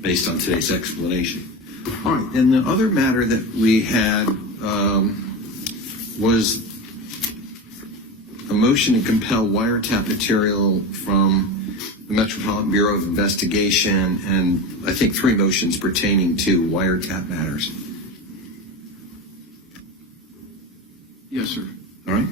based on today's explanation. All right, and the other matter that we had was a motion to compel wiretap material from the Metropolitan Bureau of Investigation, and I think 3 motions pertaining to wiretap matters. Yes, sir. All right.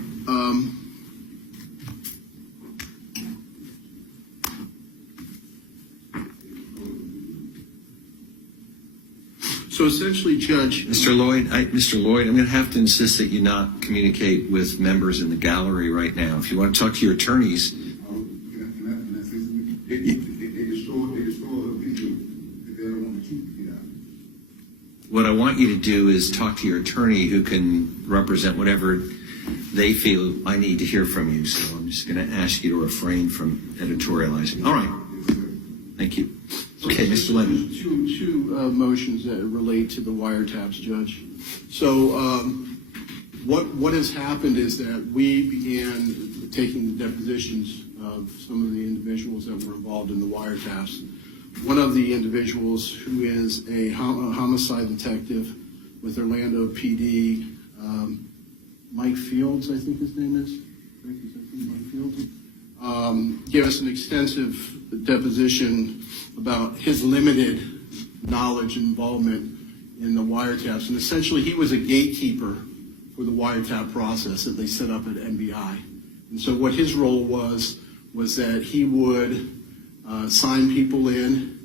So essentially, Judge... Mr. Lloyd, I'm going to have to insist that you not communicate with members in the gallery right now. If you want to talk to your attorneys... They destroy the video if they don't want the truth to get out. What I want you to do is talk to your attorney who can represent whatever they feel I need to hear from you. So I'm just going to ask you to refrain from editorializing. All right. Thank you. Okay, Mr. Lemon. Two motions that relate to the wiretaps, Judge. So what has happened is that we began taking the depositions of some of the individuals that were involved in the wiretaps. One of the individuals, who is a homicide detective with Orlando PD, Mike Fields, I think his name is. Mike Fields. Gave us an extensive deposition about his limited knowledge and involvement in the wiretaps. And essentially, he was a gatekeeper for the wiretap process that they set up at NBI. And so what his role was that he would sign people in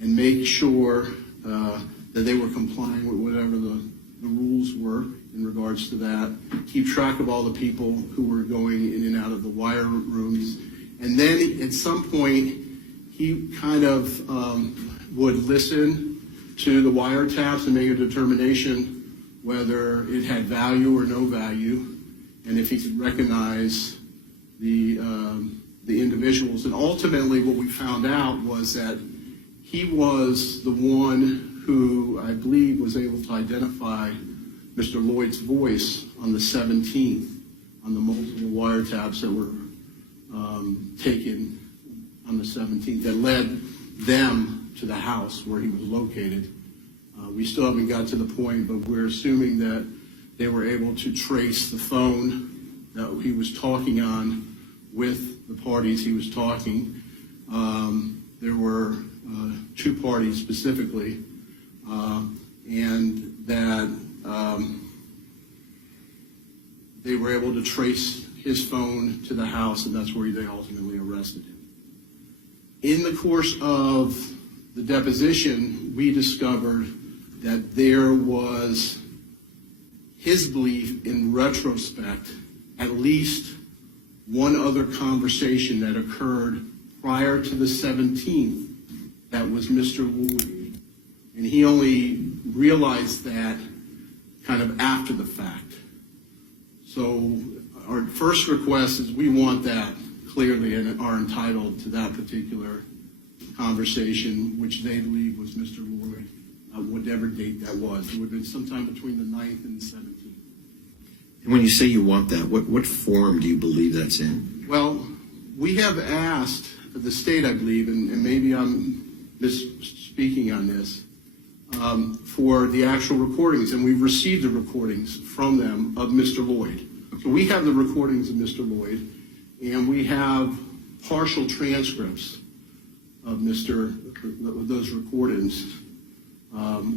and make sure that they were complying with whatever the rules were in regards to that, keep track of all the people who were going in and out of the wire rooms. And then at some point, he kind of would listen to the wiretaps and make a determination whether it had value or no value, and if he could recognize the individuals. And ultimately what we found out was that he was the one who, I believe, was able to identify Mr. Lloyd's voice on the 17th on the multiple wiretaps that were taken on the 17th that led them to the house where he was located. We still haven't got to the point, but we're assuming that they were able to trace the phone that he was talking on with the parties he was talking. There were 2 parties specifically, and that they were able to trace his phone to the house, and that's where they ultimately arrested him. In the course of the deposition, we discovered that there was his belief in retrospect, at least one other conversation that occurred prior to the 17th that was Mr. Lloyd. And he only realized that kind of after the fact. So our first request is we want that clearly and are entitled to that particular conversation, which they believe was Mr. Lloyd, whatever date that was. It would have been sometime between the 9th and the 17th. And when you say you want that, what form do you believe that's in? Well, we have asked the state, I believe, and maybe I'm misspeaking on this, for the actual recordings, and we've received the recordings from them of Mr. Lloyd. So we have the recordings of Mr. Lloyd, and we have partial transcripts of those recordings,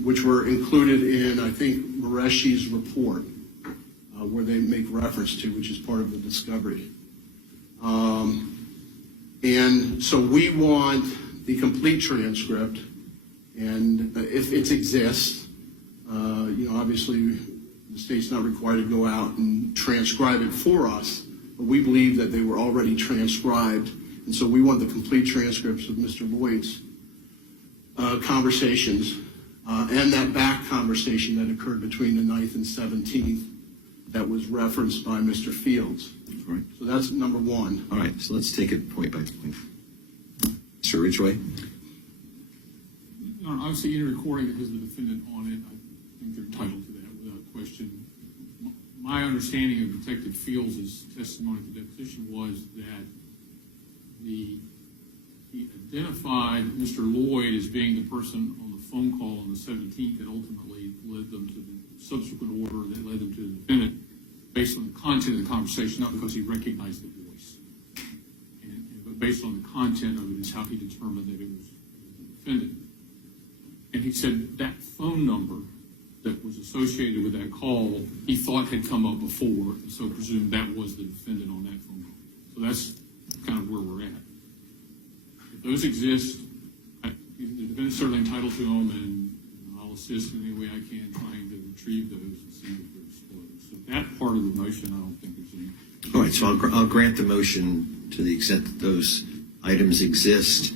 which were included in, I think, Mareshi's report, where they make reference to, which is part of the discovery. And so we want the complete transcript, and if it exists, obviously the state's not required to go out and transcribe it for us, but we believe that they were already transcribed, and so we want the complete transcripts of Mr. Lloyd's conversations and that back conversation that occurred between the 9th and 17th that was referenced by Mr. Fields. All right. So that's number one. All right, so let's take it point by point. Mr. Ridgway? Obviously, any recording that has the defendant on it, I think they're entitled to that without question. My understanding of Detective Fields' testimony at the deposition was that the he identified Mr. Lloyd as being the person on the phone call on the 17th that ultimately led them to the subsequent order that led them to the defendant based on the content of the conversation, not because he recognized the voice. But based on the content of it is how he determined that it was the defendant. And he said that phone number that was associated with that call, he thought had come up before, and so presumed that was the defendant on that phone call. So that's kind of where we're at. If those exist, the defendant's certainly entitled to them, and I'll assist in any way I can trying to retrieve those and see if they're disclosed. So that part of the motion, I don't think there's any. All right, so I'll grant the motion to the extent that those items exist.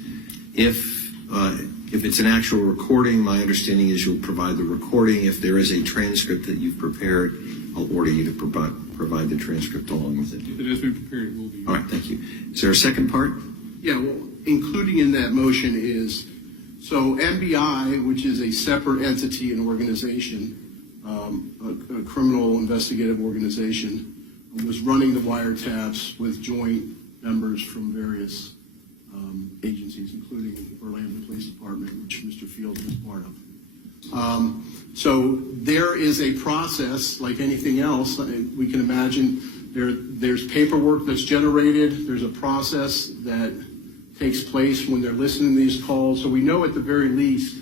If it's an actual recording, my understanding is you'll provide the recording. If there is a transcript that you've prepared, I'll order you to provide the transcript along with it. If it has been prepared, it will be. All right, thank you. Is there a second part? Yeah, well, including in that motion is, so MBI, which is a separate entity and organization, a criminal investigative organization, was running the wiretaps with joint members from various agencies, including Orlando Police Department, which Mr. Fields was part of. So there is a process, like anything else. We can imagine there's paperwork that's generated. There's a process that takes place when they're listening to these calls. So we know at the very least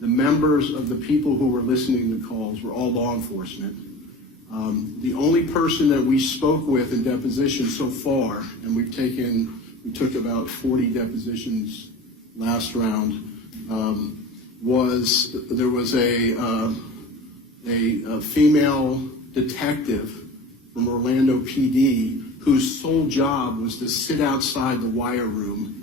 the members of the people who were listening to calls were all law enforcement. The only person that we spoke with in deposition so far, and we took about 40 depositions last round, there was a female detective from Orlando PD whose sole job was to sit outside the wire room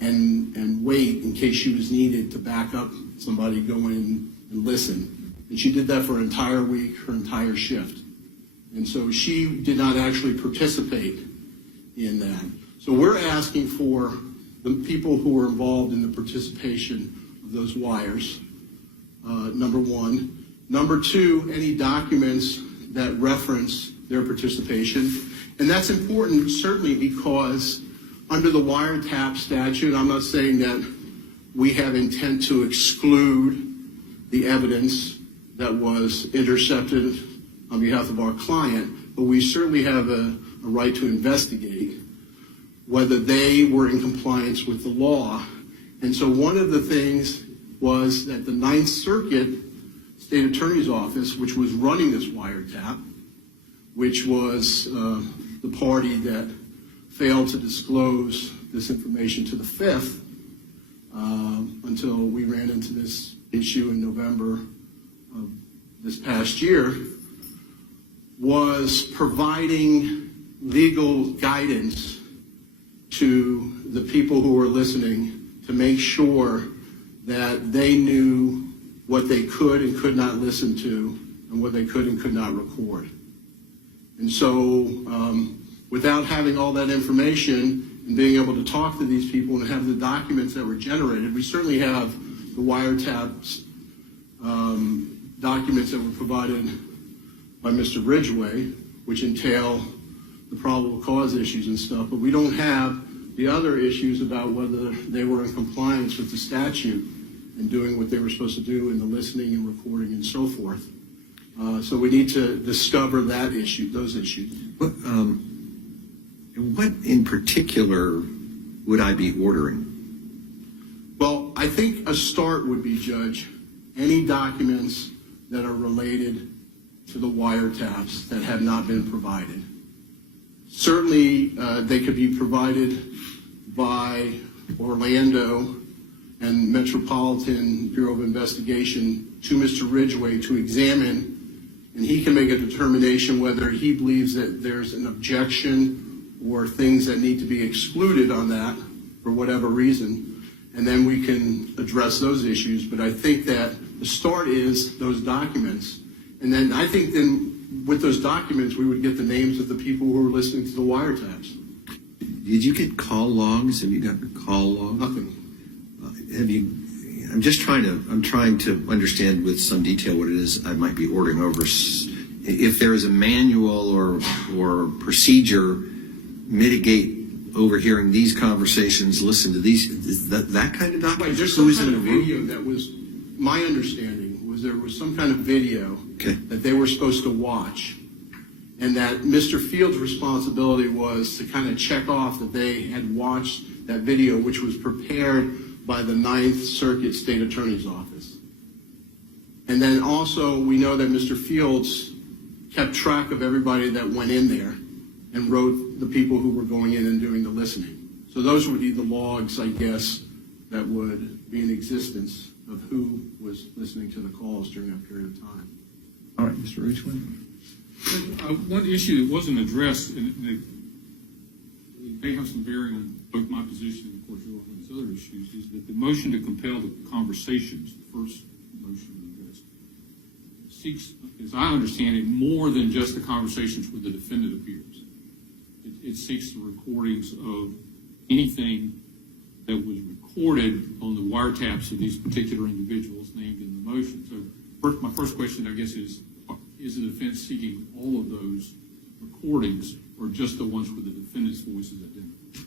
and wait in case she was needed to back up somebody, go in and listen. And she did that for an entire week, her entire shift. And so she did not actually participate in that. So we're asking for the people who were involved in the participation of those wires, number one. Number two, any documents that reference their participation. And that's important certainly because under the wiretap statute, I'm not saying that we have intent to exclude the evidence that was intercepted on behalf of our client, but we certainly have a right to investigate whether they were in compliance with the law. And so one of the things was that the Ninth Circuit State Attorney's Office, which was running this wiretap, which was the party that failed to disclose this information to the Fifth until we ran into this issue in November of this past year, was providing legal guidance to the people who were listening to make sure that they knew what they could and could not listen to and what they could and could not record. And so without having all that information and being able to talk to these people and have the documents that were generated, we certainly have the wiretaps documents that were provided by Mr. Ridgway, which entail the probable cause issues and stuff, but we don't have the other issues about whether they were in compliance with the statute and doing what they were supposed to do in the listening and recording and so forth. So we need to discover that issue, those issues. What in particular would I be ordering? Well, I think a start would be, Judge, any documents that are related to the wiretaps that have not been provided. Certainly, they could be provided by Orlando and Metropolitan Bureau of Investigation to Mr. Ridgway to examine, and he can make a determination whether he believes that there's an objection or things that need to be excluded on that for whatever reason, and then we can address those issues. But I think that the start is those documents, and then I think then with those documents we would get the names of the people who were listening to the wiretaps. Did you get call logs? Have you gotten call logs? Nothing. I'm trying to understand with some detail what it is I might be ordering over. If there is a manual or procedure, mitigate overhearing these conversations, listen to these, is that kind of document? Right, there's Who some is kind in of the room? video that was, my understanding was there was some kind of video Okay. that they were supposed to watch. And that Mr. Fields' responsibility was to kind of check off that they had watched that video, which was prepared by the Ninth Circuit State Attorney's Office. And then also, we know that Mr. Fields kept track of everybody that went in there and wrote the people who were going in and doing the listening. So those would be the logs, I guess, that would be in existence of who was listening to the calls during that period of time. All right, Mr. Richmond? One issue that wasn't addressed, and it may have some bearing on both my position and, of course, your and these other issues, is that the motion to compel the conversations, the first motion addressed, seeks, as I understand it, more than just the conversations where the defendant appears. It seeks the recordings of anything that was recorded on the wiretaps of these particular individuals named in the motion. So my first question, I guess, is the defense seeking all of those recordings or just the ones where the defendant's voice is identified?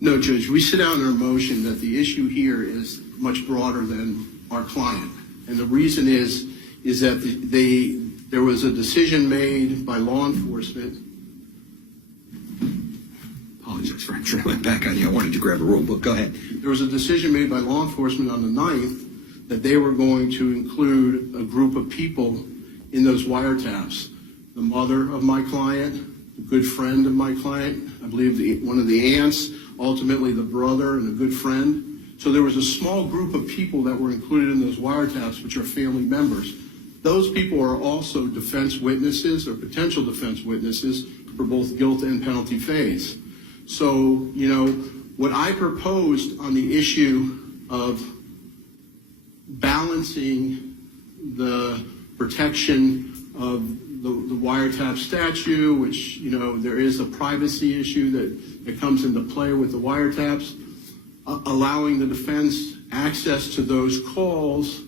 No, Judge, we set out in our motion that the issue here is much broader than our client. And the reason is that there was a decision made by law enforcement. Apologize for trailing back on you. I wanted to grab a rule book. Go ahead. There was a decision made by law enforcement on the 9th that they were going to include a group of people in those wiretaps. The mother of my client, a good friend of my client, I believe one of the aunts, ultimately the brother and a good friend. So there was a small group of people that were included in those wiretaps, which are family members. Those people are also defense witnesses or potential defense witnesses for both guilt and penalty phase. So, what I proposed on the issue of balancing the protection of the wiretap statute, which, there is a privacy issue that comes into play with the wiretaps, allowing the defense access to those calls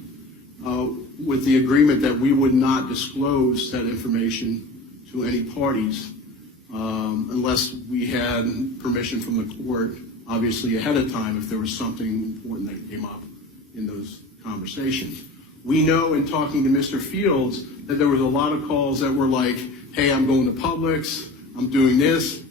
with the agreement that we would not disclose that information to any parties unless we had permission from the court, obviously ahead of time, if there was something important that came up in those conversations. We know in talking to Mr. Fields that there was a lot of calls that were like, hey, I'm going to Publix, I'm doing this,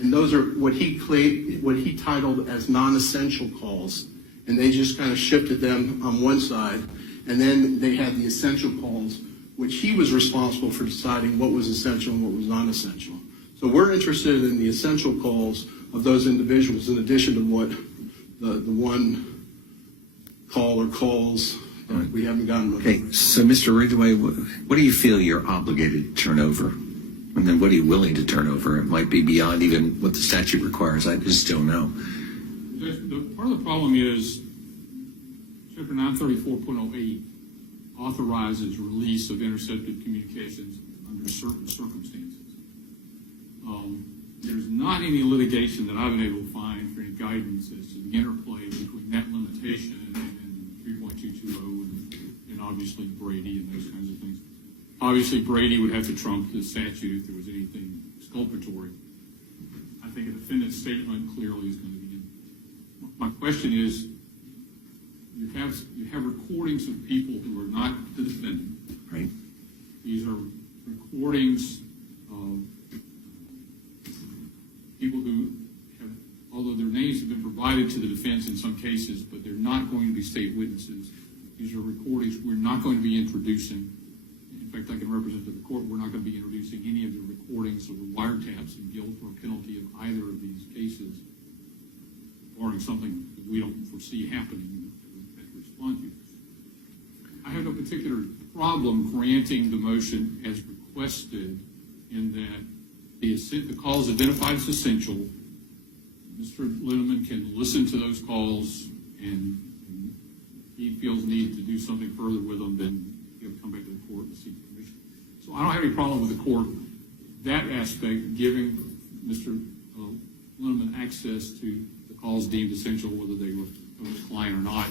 and those are what he titled as non-essential calls, and they just kind of shifted them on one side, and then they had the essential calls, which he was responsible for deciding what was essential and what was non-essential. So we're interested in the essential calls of those individuals in addition to what the one call or calls that we haven't gotten. Okay, so Mr. Ridgway, what do you feel you're obligated to turn over? And then what are you willing to turn over? It might be beyond even what the statute requires. I just don't know. Part of the problem is Chapter 934.08 authorizes release of intercepted communications under certain circumstances. There's not any litigation that I've been able to find for any guidance as to the interplay between that limitation and 3.220 and obviously Brady and those kinds of things. Obviously, Brady would have to trump the statute if there was anything exculpatory. I think a defendant's statement clearly is going to be in. My question is, you have recordings of people who are not the defendant. Right. These are recordings of people who have, although their names have been provided to the defense in some cases, but they're not going to be state witnesses. These are recordings we're not going to be introducing. In fact, I can represent to the court, we're not going to be introducing any of the recordings of the wiretaps and guilt or penalty of either of these cases, barring something that we don't foresee happening that we respond to. I have no particular problem granting the motion as requested in that the calls identified as essential. Mr. Linneman can listen to those calls, and he feels need to do something further with them, then he'll come back to the court and seek permission. So I don't have any problem with the court, that aspect, giving Mr. Linneman access to the calls deemed essential, whether they were from his client or not,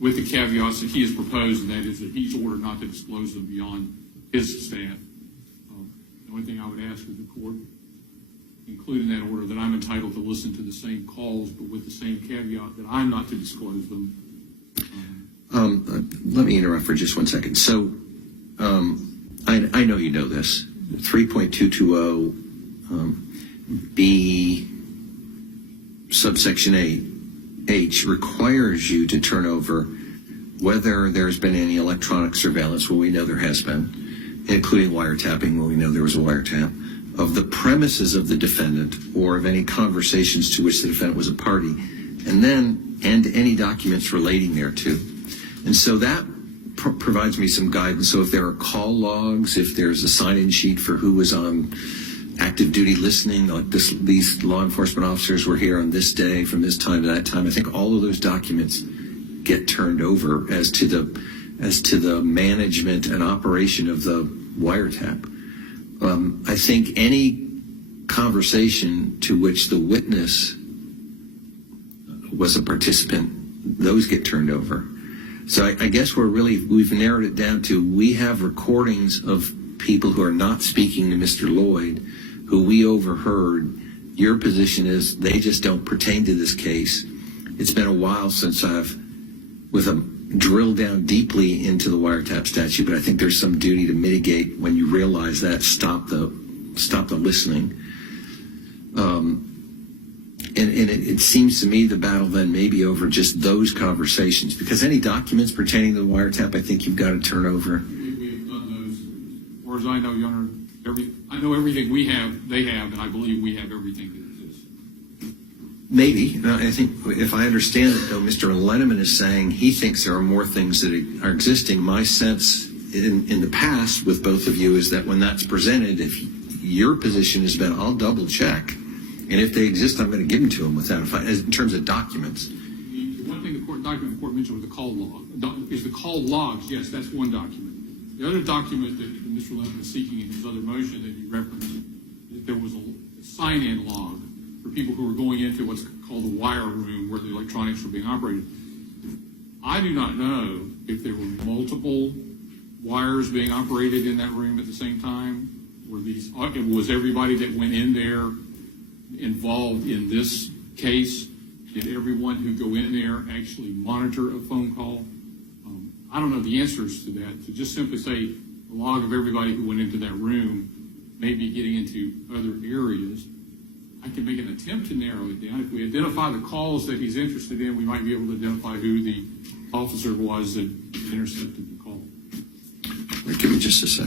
with the caveats that he has proposed, and that is that he's ordered not to disclose them beyond his staff. The only thing I would ask of the court include in that order that I'm entitled to listen to the same calls, but with the same caveat that I'm not to disclose them. Let me interrupt for just 1 second. So, I know you know this. 3.220 B subsection 8H requires you to turn over whether there's been any electronic surveillance. Well, we know there has been, including wiretapping. Well, we know there was a wiretap of the premises of the defendant or of any conversations to which the defendant was a party, and any documents relating thereto. And so that provides me some guidance. So if there are call logs, if there's a sign-in sheet for who was on active duty listening, like these law enforcement officers were here on this day from this time to that time, I think all of those documents get turned over as to the management and operation of the wiretap. I think any conversation to which the witness was a participant, those get turned over. So I guess we've narrowed it down to, we have recordings of people who are not speaking to Mr. Lloyd, who we overheard. Your position is they just don't pertain to this case. It's been a while since I've drilled down deeply into the wiretap statute, but I think there's some duty to mitigate when you realize that, stop the listening. And it seems to me the battle then may be over just those conversations, because any documents pertaining to the wiretap, I think you've got to turn over. We have done those. As far as I know, Your Honor, I know everything we have, they have, and I believe we have everything that exists. Maybe. I think if I understand it, though, Mr. Lenneman is saying he thinks there are more things that are existing. My sense in the past with both of you is that when that's presented, if your position has been, I'll double check. And if they exist, I'm going to give them to them without a fight, in terms of documents. The one thing the court mentioned was the call log. Is the call logs? Yes, that's one document. The other document that Mr. Lennon is seeking in his other motion that you referenced, there was a sign-in log for people who were going into what's called the wire room where the electronics were being operated. I do not know if there were multiple wires being operated in that room at the same time. Was everybody that went in there involved in this case? Did everyone who go in there actually monitor a phone call? I don't know the answers to that. To just simply say the log of everybody who went into that room, maybe getting into other areas, I can make an attempt to narrow it down. If we identify the calls that he's interested in, we might be able to identify who the officer was that intercepted the call. Wait, give me just a sec.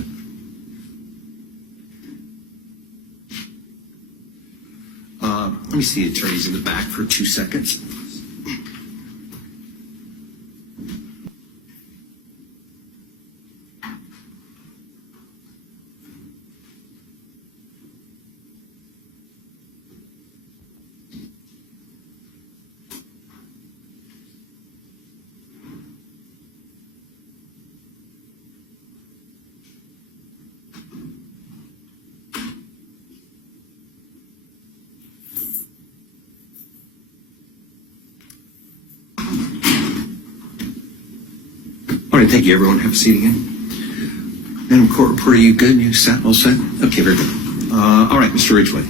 Let me see the attorneys in the back for 2 seconds. All right, thank you, everyone. Have a seat again. Madam Court Reporter, you good? You set? All set? Okay, very good. All right, Mr. Ridgway.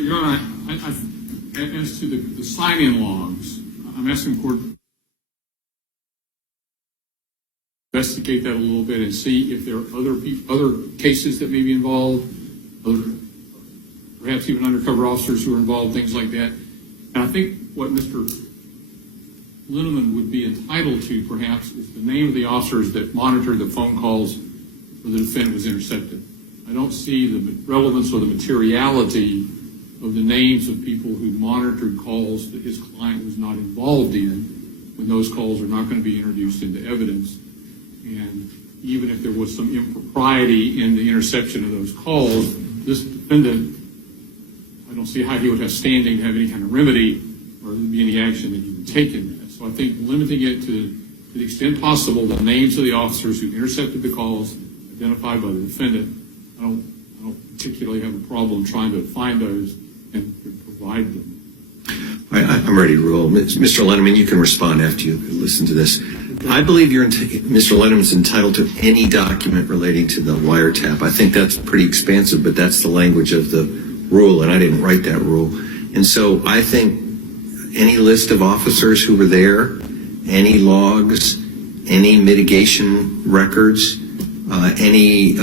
Your Honor, as to the sign-in logs, I'm asking the court to investigate that a little bit and see if there are other cases that may be involved, perhaps even undercover officers who are involved, things like that. And I think what Mr. Linneman would be entitled to, perhaps, is the name of the officers that monitored the phone calls where the defendant was intercepted. I don't see the relevance or the materiality of the names of people who monitored calls that his client was not involved in, when those calls are not going to be introduced into evidence. And even if there was some impropriety in the interception of those calls, this defendant, I don't see how he would have standing to have any kind of remedy or there would be any action that he would take in that. So I think limiting it to the extent possible, the names of the officers who intercepted the calls identified by the defendant, I don't particularly have a problem trying to find those and provide them. I'm ready to rule. Mr. Lenneman, you can respond after you listen to this. I believe Mr. Lenneman's entitled to any document relating to the wiretap. I think that's pretty expansive, but that's the language of the rule, and I didn't write that rule. And so I think any list of officers who were there, any logs, any mitigation records, any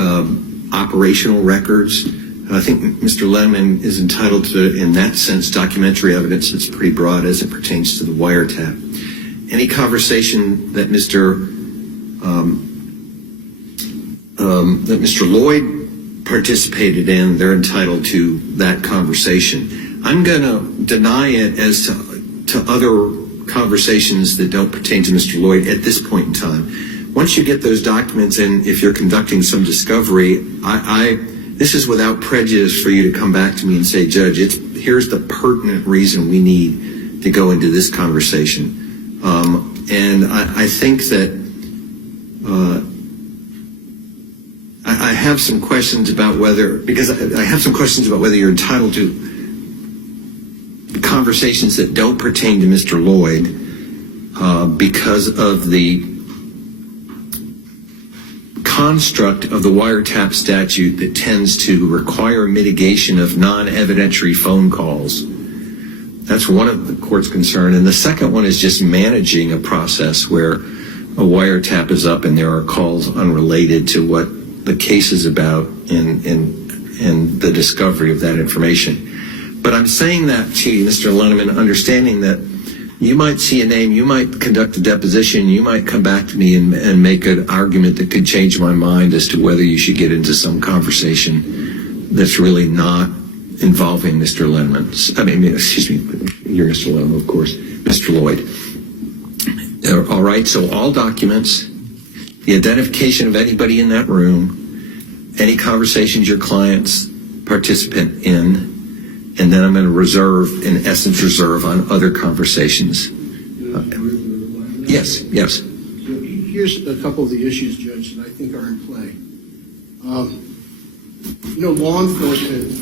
operational records, I think Mr. Lemon is entitled to, in that sense, documentary evidence that's pretty broad as it pertains to the wiretap. Any conversation that Mr. Lloyd participated in, they're entitled to that conversation. I'm going to deny it as to other conversations that don't pertain to Mr. Lloyd at this point in time. Once you get those documents and if you're conducting some discovery, this is without prejudice for you to come back to me and say, Judge, here's the pertinent reason we need to go into this conversation. And I think that I have some questions about whether you're entitled to conversations that don't pertain to Mr. Lloyd because of the construct of the wiretap statute that tends to require mitigation of non-evidentiary phone calls. That's one of the court's concern. And the second one is just managing a process where a wiretap is up and there are calls unrelated to what the case is about and the discovery of that information. But I'm saying that to you, Mr. Lunneman, understanding that you might see a name, you might conduct a deposition, you might come back to me and make an argument that could change my mind as to whether you should get into some conversation that's really not involving Mr. Lunneman. Excuse me, you're Mr. Lunneman, of course, Mr. Lloyd. All right, so all documents, the identification of anybody in that room, any conversations your client's participant in, and then I'm going to reserve on other conversations. Yes. So here's a couple of the issues, Judge, that I think are in play. Law enforcement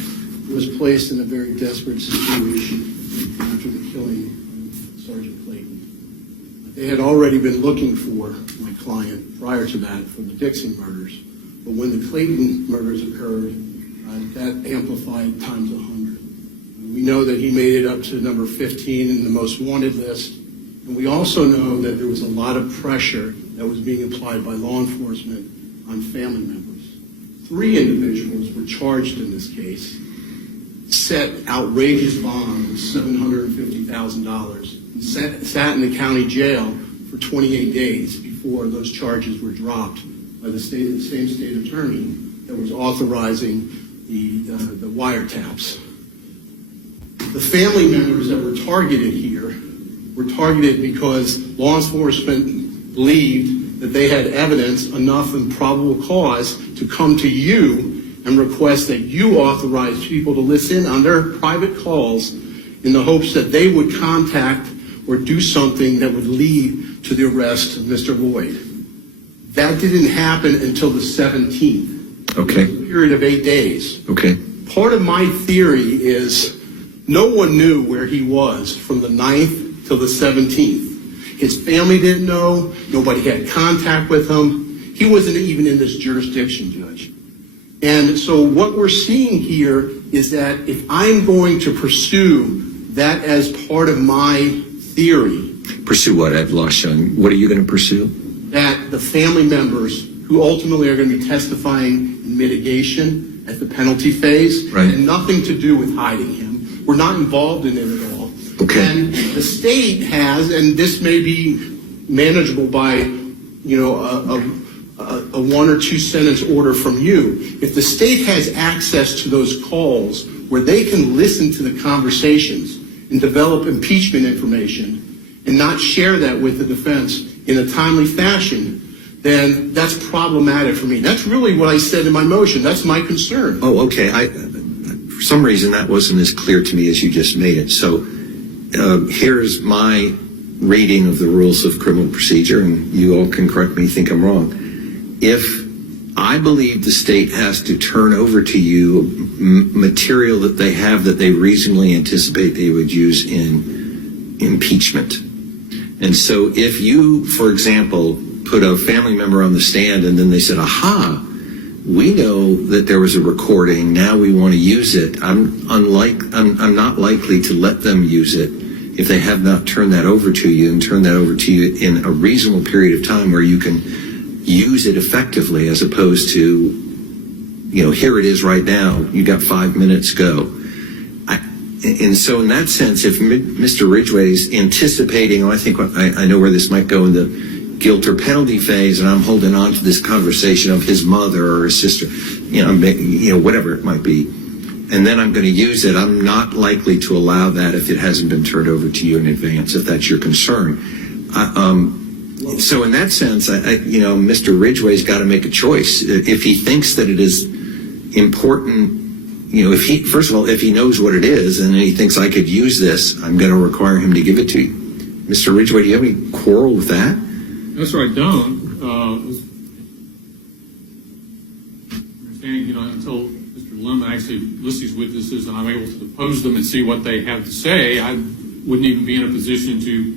was placed in a very desperate situation after the killing of Sergeant Clayton. They had already been looking for my client prior to that for the Dixon murders, but when the Clayton murders occurred, that amplified times 100. We know that he made it up to number 15 in the most wanted list. And we also know that there was a lot of pressure that was being applied by law enforcement on family members. 3 individuals were charged in this case, set outrageous bond of $750,000, and sat in the county jail for 28 days before those charges were dropped by the same state attorney that was authorizing the wiretaps. The family members that were targeted here were targeted because law enforcement believed that they had evidence enough and probable cause to come to you and request that you authorize people to listen on their private calls in the hopes that they would contact or do something that would lead to the arrest of Mr. Lloyd. That didn't happen until the 17th. Okay. A period of 8 days. Okay. Part of my theory is no one knew where he was from the 9th till the 17th. His family didn't know. Nobody had contact with him. He wasn't even in this jurisdiction, Judge. And so what we're seeing here is that if I'm going to pursue that as part of my theory. Pursue what? I've lost you on. What are you going to pursue? That the family members who ultimately are going to be testifying in mitigation at the penalty phase right. had nothing to do with hiding him. We're not involved in it at all. Okay. And the state has, and this may be manageable by, a 1 or 2 sentence order from you. If the state has access to those calls where they can listen to the conversations and develop impeachment information and not share that with the defense in a timely fashion, then that's problematic for me. That's really what I said in my motion. That's my concern. Oh, okay. For some reason, that wasn't as clear to me as you just made it. So here's my reading of the rules of criminal procedure, and you all can correct me, think I'm wrong. If I believe the state has to turn over to you material that they have that they reasonably anticipate they would use in impeachment. And so if you, for example, put a family member on the stand and then they said, aha, we know that there was a recording. Now we want to use it. I'm not likely to let them use it if they have not turned that over to you and turn that over to you in a reasonable period of time where you can use it effectively, as opposed to, here it is right now. You got 5 minutes, go. And so in that sense, if Mr. Ridgway is anticipating, I know where this might go in the guilt or penalty phase, and I'm holding on to this conversation of his mother or his sister, whatever it might be, and then I'm going to use it, I'm not likely to allow that if it hasn't been turned over to you in advance, if that's your concern. So in that sense, Mr. Ridgway's got to make a choice. If he thinks that it is important, first of all, if he knows what it is and he thinks I could use this, I'm going to require him to give it to you. Mr. Ridgway, do you have any quarrel with that? That's right, I don't. Until Mr. Lemon actually lists these witnesses and I'm able to depose them and see what they have to say, I wouldn't even be in a position to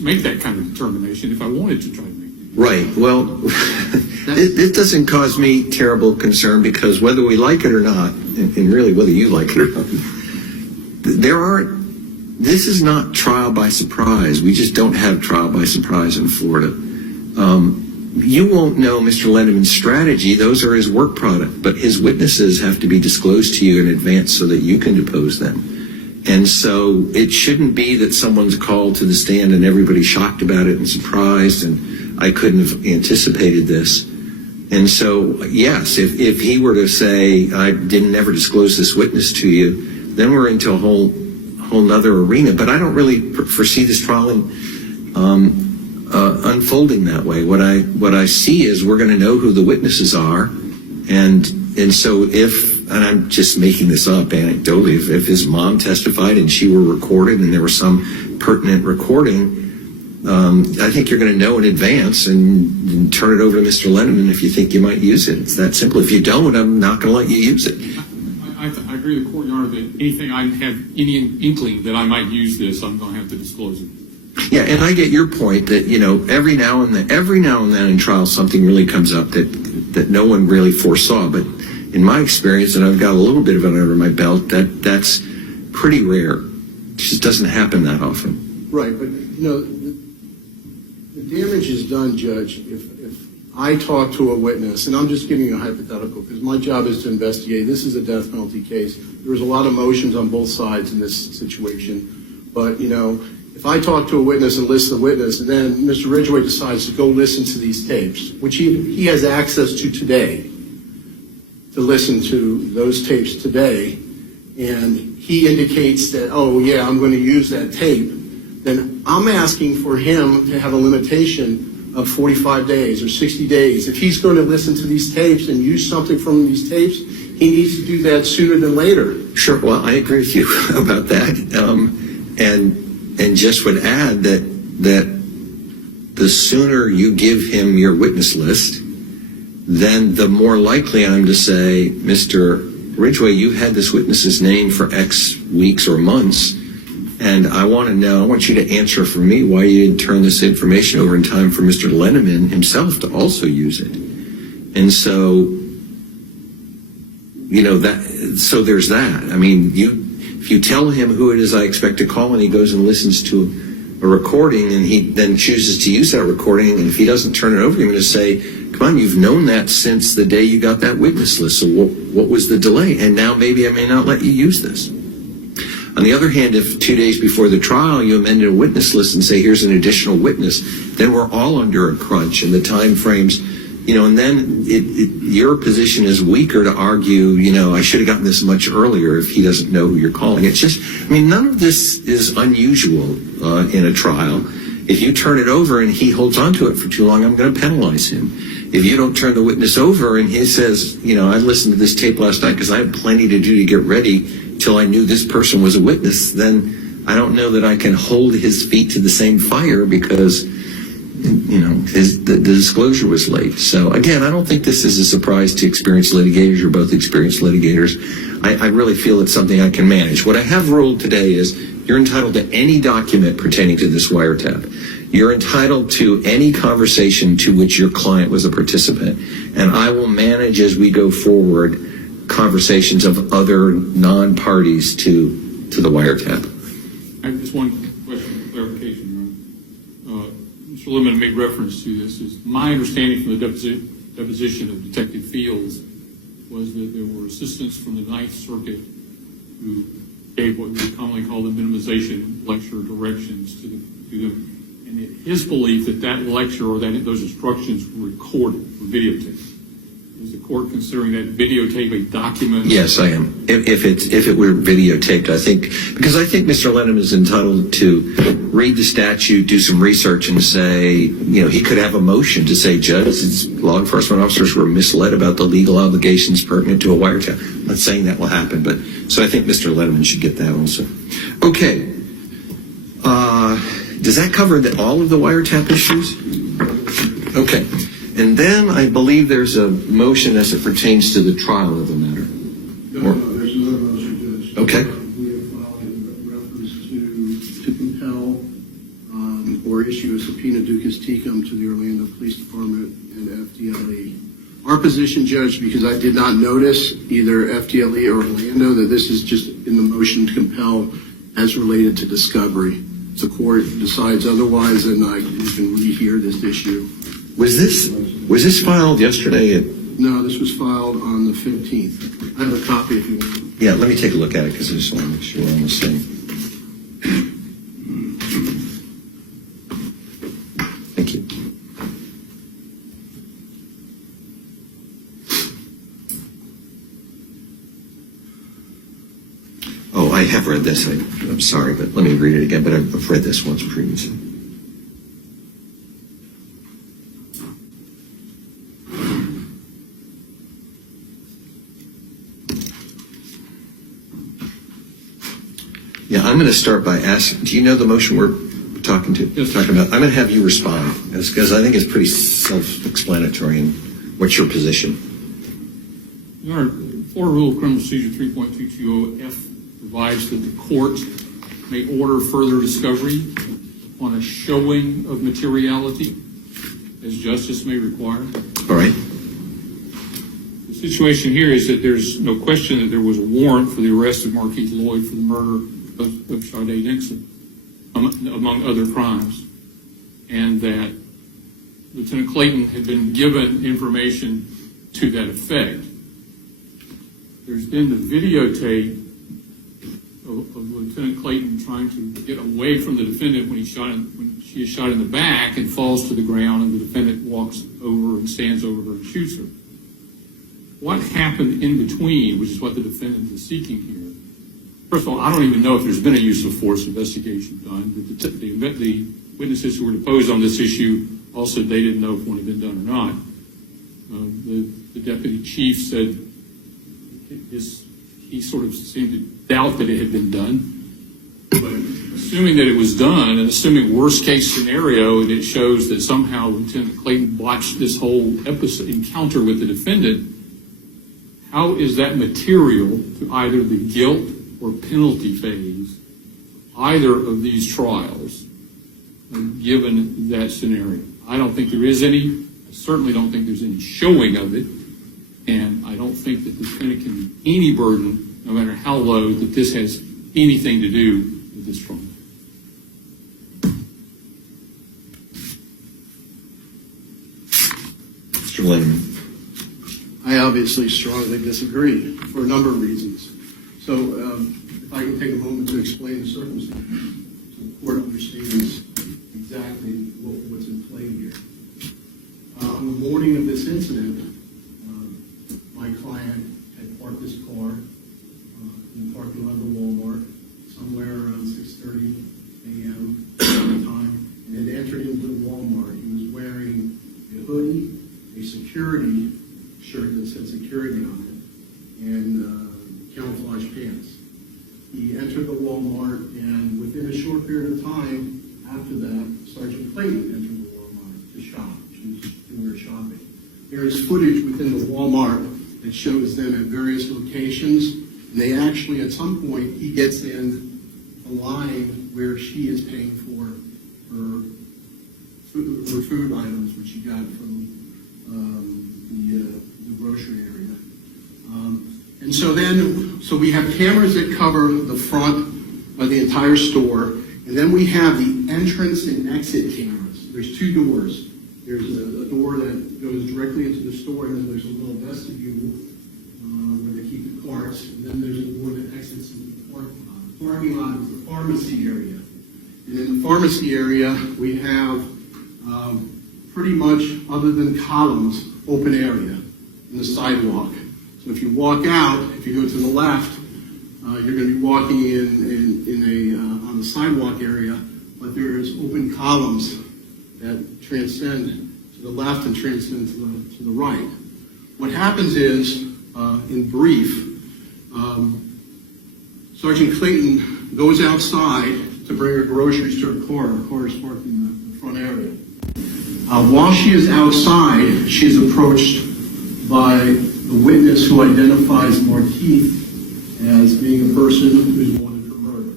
make that kind of determination if I wanted to try to make it. Right. Well, it doesn't cause me terrible concern, because whether we like it or not, and really whether you like it or not, this is not trial by surprise. We just don't have trial by surprise in Florida. You won't know Mr. Lendeman's strategy. Those are his work product. But his witnesses have to be disclosed to you in advance so that you can depose them. And so it shouldn't be that someone's called to the stand and everybody's shocked about it and surprised, and I couldn't have anticipated this. And so, yes, if he were to say, I didn't ever disclose this witness to you, then we're into a whole nother arena. But I don't really foresee this trial unfolding that way. What I see is we're going to know who the witnesses are, and so and I'm just making this up anecdotally, if his mom testified and she were recorded and there was some pertinent recording, I think you're going to know in advance and turn it over to Mr. Lendeman if you think you might use it. It's that simple. If you don't, I'm not going to let you use it. I agree with the court, Your Honor, that anything I have any inkling that I might use this, I'm going to have to disclose it. Yeah, and I get your point that, every now and then in trial something really comes up that no one really foresaw. But in my experience, and I've got a little bit of it under my belt, that's pretty rare. It just doesn't happen that often. Right, but the damage is done, Judge, if I talk to a witness, and I'm just giving you a hypothetical because my job is to investigate. This is a death penalty case. There's a lot of emotions on both sides in this situation. But, if I talk to a witness and list the witness, and then Mr. Ridgway decides to go listen to these tapes, which he has access to today, to listen to those tapes today, and he indicates that, oh, yeah, I'm going to use that tape, then I'm asking for him to have a limitation of 45 days or 60 days. If he's going to listen to these tapes and use something from these tapes, he needs to do that sooner than later. Sure. Well, I agree with you about that. And just would add that the sooner you give him your witness list, then the more likely I'm to say, Mr. Ridgway, you've had this witness's name for X weeks or months, and I want you to answer for me why you didn't turn this information over in time for Mr. Lendeman himself to also use it. And so, so there's that. I mean, if you tell him who it is I expect to call and he goes and listens to a recording and he then chooses to use that recording, and if he doesn't turn it over, you're going to say, come on, you've known that since the day you got that witness list, so what was the delay? And now maybe I may not let you use this. On the other hand, if 2 days before the trial you amended a witness list and say, here's an additional witness, then we're all under a crunch and the time frames, and then your position is weaker to argue, I should have gotten this much earlier if he doesn't know who you're calling. It's just, none of this is unusual in a trial. If you turn it over and he holds on to it for too long, I'm going to penalize him. If you don't turn the witness over and he says, I listened to this tape last night because I had plenty to do to get ready till I knew this person was a witness, then I don't know that I can hold his feet to the same fire because the disclosure was late. So again, I don't think this is a surprise to experienced litigators. You're both experienced litigators. I really feel it's something I can manage. What I have ruled today is you're entitled to any document pertaining to this wiretap. You're entitled to any conversation to which your client was a participant, and I will manage as we go forward conversations of other non-parties to the wiretap. I have just one question, clarification, Your Honor. Mr. Lemon made reference to this. Is my understanding from the deposition of Detective Fields was that there were assistants from the Ninth Circuit who gave what we commonly call the minimization lecture directions to them. And his belief that lecture or those instructions were recorded, were videotaped. Is the court considering that videotape a document? Yes, I am. If it were videotaped, I think, because I think Mr. Lennon is entitled to read the statute, do some research, and say, he could have a motion to say, Judge, law enforcement officers were misled about the legal obligations pertinent to a wiretap. I'm not saying that will happen, but so I think Mr. Lennon should get that also. Okay. Does that cover all of the wiretap issues? Okay. And then I believe there's a motion as it pertains to the trial of the matter. No, there's another motion, Judge. Okay. We have filed in reference to compel or issue a subpoena ducis tecum to the Orlando Police Department and FDLE. Our position, Judge, because I did not notice either FDLE or Orlando, that this is just in the motion to compel as related to discovery. If the court decides otherwise, then I can rehear this issue. Was this filed yesterday? No, this was filed on the 15th. I have a copy if you want. Yeah, let me take a look at it because I just want to make sure we're on the same. Thank you. Oh, I have read this. I'm sorry, but let me read it again. But I've read this once previously. Yeah, I'm going to start by asking, do you know the motion we're talking about? Yes. I'm going to have you respond, because I think it's pretty self-explanatory in what's your position. Your Honor, Florida Rule of Criminal Procedure 3.220F provides that the court may order further discovery on a showing of materiality, as justice may require. All right. The situation here is that there's no question that there was a warrant for the arrest of Marquise Lloyd for the murder of Sade Nixon, among other crimes, and that Lieutenant Clayton had been given information to that effect. There's been the videotape of Lieutenant Clayton trying to get away from the defendant when she is shot in the back and falls to the ground, and the defendant walks over and stands over her and shoots her. What happened in between, which is what the defendant is seeking here? First of all, I don't even know if there's been a use of force investigation done. The witnesses who were deposed on this issue all said they didn't know if one had been done or not. The deputy chief said he sort of seemed to doubt that it had been done. But assuming that it was done, and assuming worst case scenario, and it shows that somehow Lieutenant Clayton watched this whole encounter with the defendant, how is that material to either the guilt or penalty phase, either of these trials, given that scenario? I don't think there is any. I certainly don't think there's any showing of it. And I don't think that the defendant can be any burden, no matter how low, that this has anything to do with this trial. Mr. Lennon. I obviously strongly disagree for a number of reasons. So if I can take a moment to explain the circumstances so the court understands exactly what's in play here. On the morning of this incident, my client had parked his car in the parking lot of the Walmart somewhere around 6:30 a.m. time, and had entered into the Walmart. He was wearing a hoodie, a security shirt that said security on it, and camouflage pants. He entered the Walmart, and within a short period of time after that, Sergeant Clayton entered the Walmart to shop. She was doing her shopping. There is footage within the Walmart that shows them at various locations, and they actually, at some point, he gets in the line where she is paying for her were food items, which he got from the grocery area. And so we have cameras that cover the front of the entire store, and then we have the entrance and exit cameras. There's two doors. There's a door that goes directly into the store, and then there's a little vestibule where they keep the carts, and then there's a door that exits into the parking lot. The parking lot is the pharmacy area. And in the pharmacy area, we have pretty much, other than columns, open area in the sidewalk. So if you walk out, if you go to the left, you're going to be walking on the sidewalk area, but there's open columns that transcend to the left and transcend to the right. What happens is, in brief, Sergeant Clayton goes outside to bring her groceries to her car. Her car is parked in the front area. While she is outside, she is approached by the witness who identifies Markeith as being a person who's wanted for murder.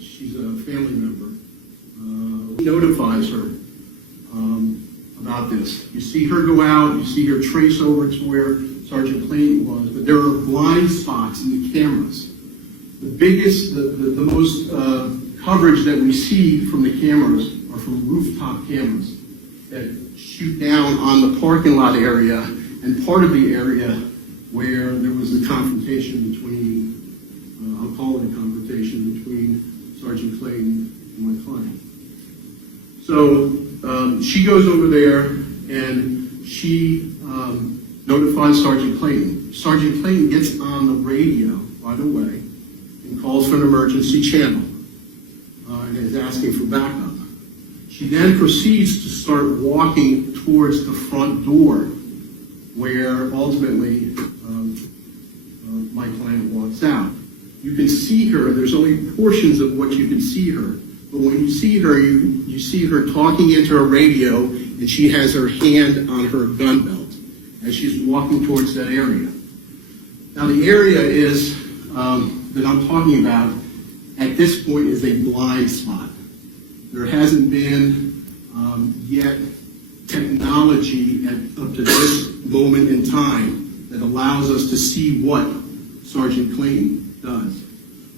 She's a family member. He notifies her about this. You see her go out, you see her trace over to where Sergeant Clayton was, but there are blind spots in the cameras. The biggest, the most coverage that we see from the cameras are from rooftop cameras that shoot down on the parking lot area and part of the area where there was a confrontation between, I'll call it a confrontation between Sergeant Clayton and my client. So she goes over there and she notifies Sergeant Clayton. Sergeant Clayton gets on the radio right away and calls for an emergency channel and is asking for backup. She then proceeds to start walking towards the front door where ultimately my client walks out. You can see her, there's only portions of what you can see her, but when you see her, you see her talking into a radio and she has her hand on her gun belt as she's walking towards that area. Now the area is, that I'm talking about at this point is a blind spot. There hasn't been yet technology up to this moment in time that allows us to see what Sergeant Clayton does.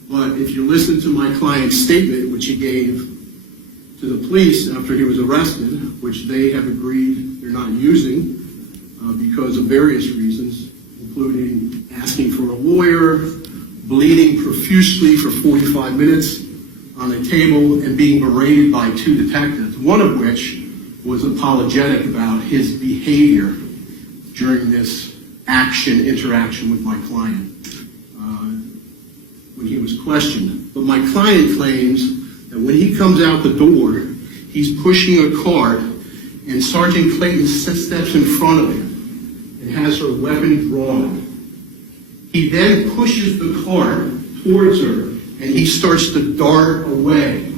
But if you listen to my client's statement, which he gave to the police after he was arrested, which they have agreed they're not using because of various reasons, including asking for a lawyer, bleeding profusely for 45 minutes on a table, and being berated by two detectives, one of which was apologetic about his behavior during this interaction with my client when he was questioned. But my client claims that when he comes out the door, he's pushing a cart, and Sergeant Clayton steps in front of him and has her weapon drawn. He then pushes the cart towards her, and he starts to dart away.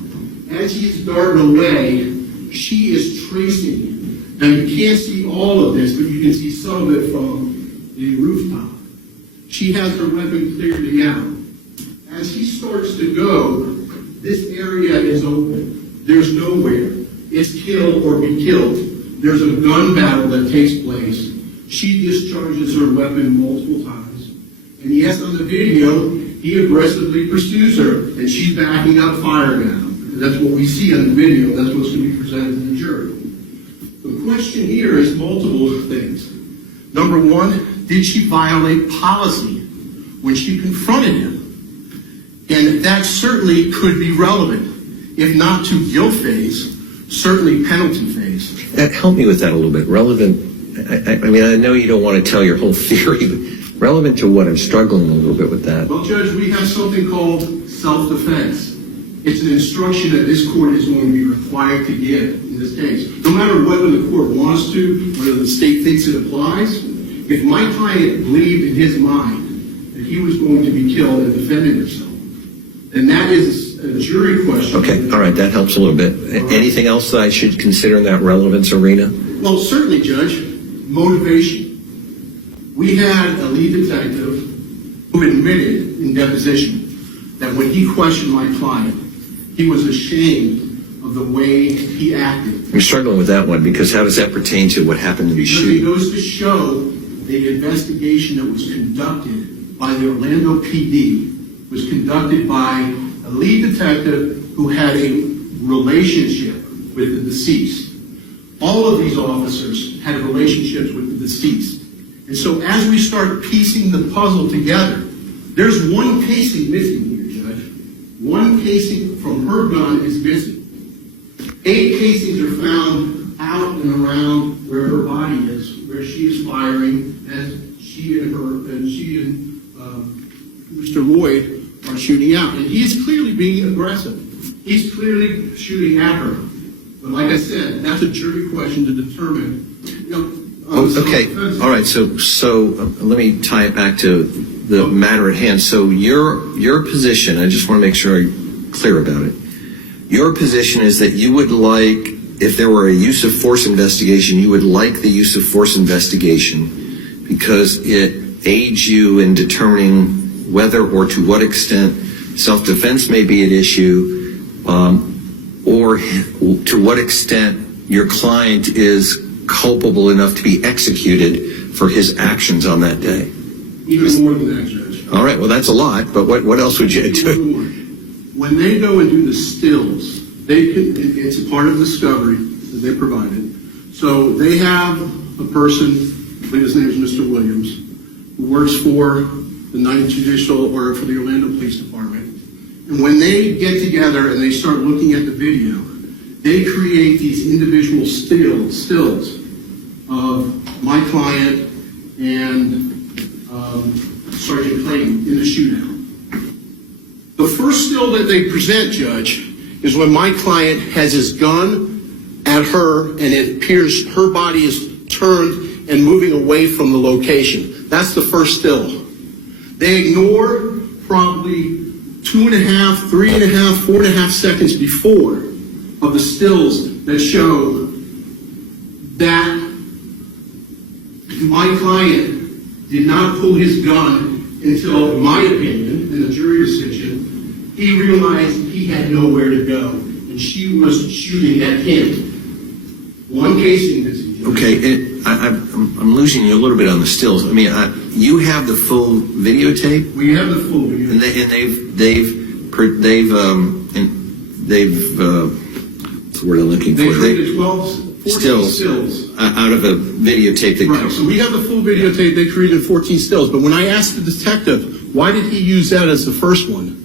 As he's darting away, she is tracing him. Now, you can't see all of this, but you can see some of it from the rooftop. She has her weapon clearly out. As he starts to go, this area is open. There's nowhere. It's kill or be killed. There's a gun battle that takes place. She discharges her weapon multiple times. And yes, on the video, he aggressively pursues her, and she's backing up, firing at him. That's what we see on the video. That's what's going to be presented to the jury. The question here is multiple things. Number one, did she violate policy when she confronted him? And that certainly could be relevant, if not to guilt phase, certainly penalty phase. Help me with that a little bit. Relevant, I mean, I know you don't want to tell your whole theory, but relevant to what? I'm struggling a little bit with that. Well, Judge, we have something called self-defense. It's an instruction that this court is going to be required to give in this case. No matter whether the court wants to, whether the state thinks it applies, if my client believed in his mind that he was going to be killed and defended himself, then that is a jury question. Okay, all right, that helps a little bit. Anything else that I should consider in that relevance arena? Well, certainly, Judge, motivation. We had a lead detective who admitted in deposition that when he questioned my client, he was ashamed of the way he acted. I'm struggling with that one because how does that pertain to what happened to be Because it shooting? goes to show the investigation that was conducted by the Orlando PD was conducted by a lead detective who had a relationship with the deceased. All of these officers had relationships with the deceased. And so as we start piecing the puzzle together, there's one casing missing here, Judge. One casing from her gun is missing. 8 casings are found out and around where her body is, where she is firing, and she and Mr. Lloyd are shooting out. And he's clearly being aggressive. He's clearly shooting at her. But like I said, that's a jury question to determine. Okay, all right, so let me tie it back to the matter at hand. So your position, I just want to make sure I'm clear about it. Your position is that you would like, if there were a use of force investigation, you would like the use of force investigation because it aids you in determining whether or to what extent self-defense may be at issue, or to what extent your client is culpable enough to be executed for his actions on that day. Even more than that, Judge. All right, well, that's a lot, but what else would you do? When they go and do the stills, it's a part of discovery that they provided. So they have a person, I believe his name is Mr. Williams, who works for the 9th Judicial or for the Orlando Police Department. And when they get together and they start looking at the video, they create these individual stills of my client and Sergeant Clayton in the shootout. The first still that they present, Judge, is when my client has his gun at her and it appears her body is turned and moving away from the location. That's the first still. They ignore probably 2.5, 3.5, 4.5 seconds before of the stills that show that my client did not pull his gun until, in my opinion, in the jury decision, he realized he had nowhere to go, and she was shooting at him. One casing missing. Okay, I'm losing you a little bit on the stills. I mean, you have the full videotape, We have the full video. and what's the word I'm looking for? They created 14 stills. Out of a videotape that Right, so we have the full videotape. They created 14 stills. But when I asked the detective, why did he use that as the first one?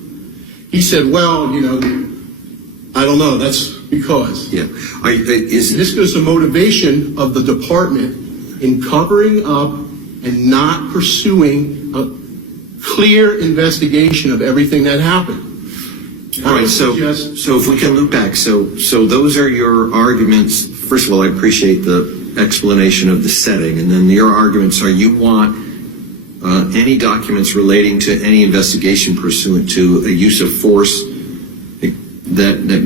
He said, well, I don't know. That's because. Yeah. This goes to motivation of the department in covering up and not pursuing a clear investigation of everything that happened. All right, so if we can loop back, so those are your arguments. First of all, I appreciate the explanation of the setting, and then your arguments are you want any documents relating to any investigation pursuant to a use of force that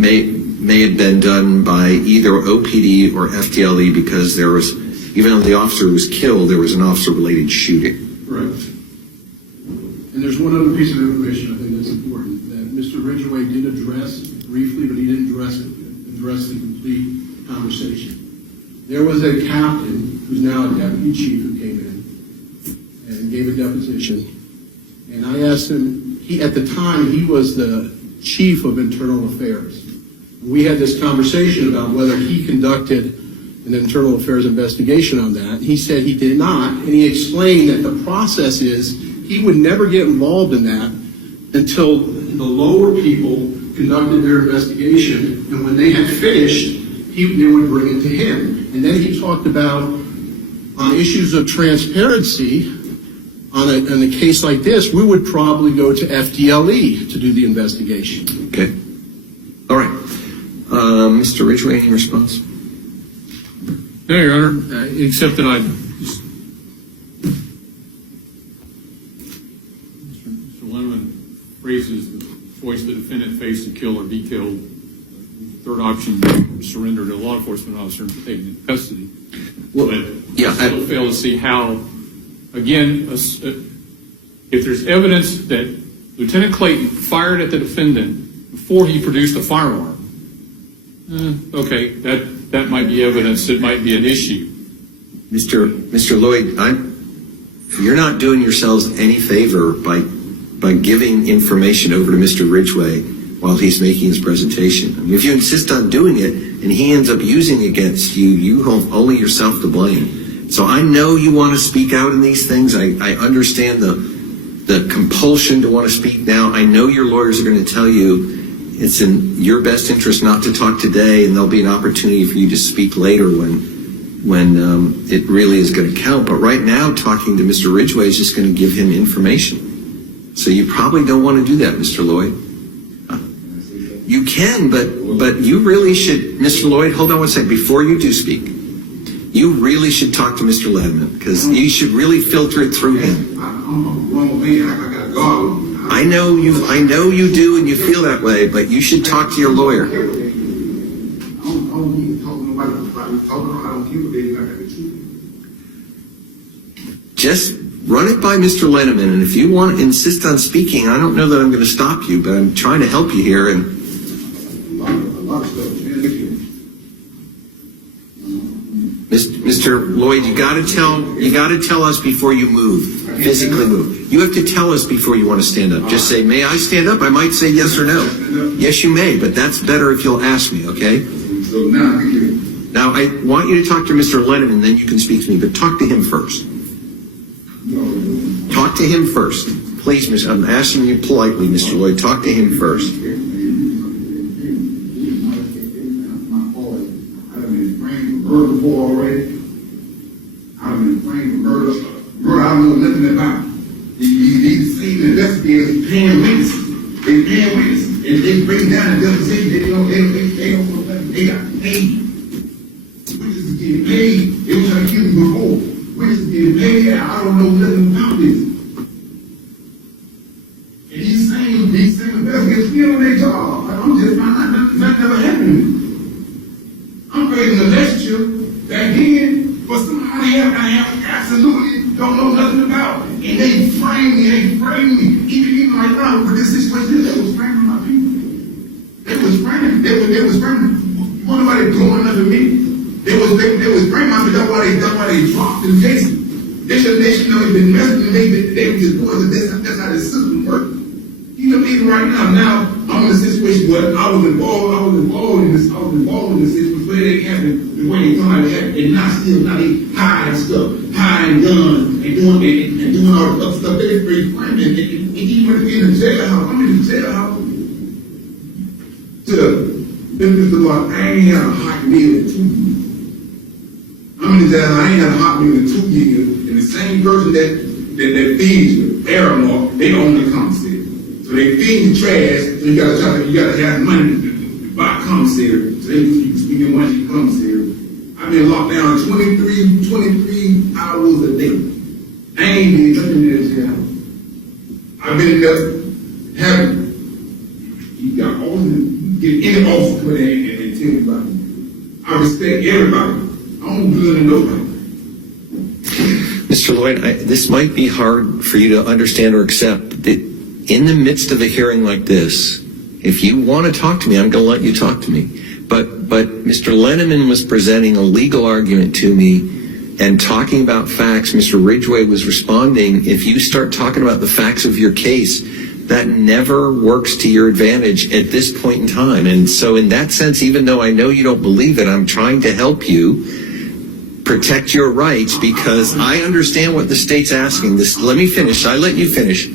may have been done by either OPD or FTLE because there was, even though the officer was killed, there was an officer-related shooting. Correct. And there's one other piece of information I think that's important, that Mr. Ridgway did address briefly, but he didn't address the complete conversation. There was a captain, who's now a deputy chief, who came in and gave a deposition. And I asked him, at the time, he was the chief of internal affairs. We had this conversation about whether he conducted an internal affairs investigation on that. He said he did not, and he explained that the process is he would never get involved in that until the lower people conducted their investigation, and when they had finished, they would bring it to him. And then he talked about on issues of transparency, on a case like this, we would probably go to FDLE to do the investigation. Okay. All right. Mr. Ridgway, any response? No, Your Honor, except that Mr. Lemon raises the choice the defendant faced to kill or be killed. Third option, surrender to a law enforcement officer and be taken into custody. Well, but yeah, I still fail to see how, again, if there's evidence that Lieutenant Clayton fired at the defendant before he produced a firearm, Okay, that might be evidence. It might be an issue. Mr. Lloyd, you're not doing yourselves any favor by giving information over to Mr. Ridgway while he's making his presentation. I mean, if you insist on doing it and he ends up using it against you, you have only yourself to blame. So I know you want to speak out in these things. I understand the compulsion to want to speak now. I know your lawyers are going to tell you it's in your best interest not to talk today, and there'll be an opportunity for you to speak later when it really is going to count. But right now, talking to Mr. Ridgway is just going to give him information. So you probably don't want to do that, Mr. Lloyd. You can, but you really should, Mr. Lloyd, hold on one second. Before you do speak, you really should talk to Mr. Letterman, because you should really filter it through him. I'm a grown man. I got God. I know you do, and you feel that way, but you should talk to your lawyer. I don't need to talk to nobody about it. I don't give a damn. I got the truth. Just run it by Mr. Letterman, and if you want to insist on speaking, I don't know that I'm going to stop you, but I'm trying to help you here. And A lot of stuff. Man, look here. Mr. Lloyd, you got to tell us before you move, physically move. You have to tell us before you want to stand up. Just say, may I stand up? I might say yes or no. Yes, you may, but that's better if you'll ask me, okay? So now, look here. Now, I want you to talk to Mr. Letterman, then you can speak to me, but talk to him first. Talk to him first. Please, Miss, I'm asking you politely, Mr. Lloyd, talk to him first. Murder before already. I've been framed for murder. Murder I know nothing about. These same investigators paying witnesses. They paying witnesses. And they bring down the deposition. They don't know nothing. They got paid. Witnesses getting paid. They were trying to kill me before. Witnesses getting paid. I don't know nothing about this. And these same investigators still on their job. I'm just finding out nothing never happened. I'm creating a lecture back then for somebody else I absolutely don't know nothing about. And they frame me. Even right now with this situation, they was framing my people. They was framing. Wasn't nobody doing nothing to me. They was framing my people. That's why they dropped the case. They should know they've been messing with me. They were just doing this. That's how the system works. Even right now, I'm in a situation where I was involved in this situation where they happened, the way they thought it happened, and now they hiding stuff, hiding guns, and doing all the other stuff. They're free framing, and even in the jailhouse, I'm in the jailhouse. Mr. Lord, I ain't had a hot meal in 2 years. I'm in the jailhouse, I ain't had a hot meal in 2 years, and the same person that feeds you, Aramore, they don't only commissary. So they feed you trash, so you gotta have money to buy commissary. So you can spend your money in commissary. I've been locked down 23 hours a day. I ain't been nothing in this jail. I've been in there having, you got all the, get any officer come in and tell me about it. I respect everybody. I don't do it to nobody. Mr. Lloyd, this might be hard for you to understand or accept. That in the midst of a hearing like this, if you want to talk to me, I'm going to let you talk to me. But Mr. Letterman was presenting a legal argument to me and talking about facts. Mr. Ridgway was responding. If you start talking about the facts of your case, that never works to your advantage at this point in time. And so in that sense, even though I know you don't believe it, I'm trying to help you protect your rights, because I understand what the state's asking. Let me finish. I let you finish.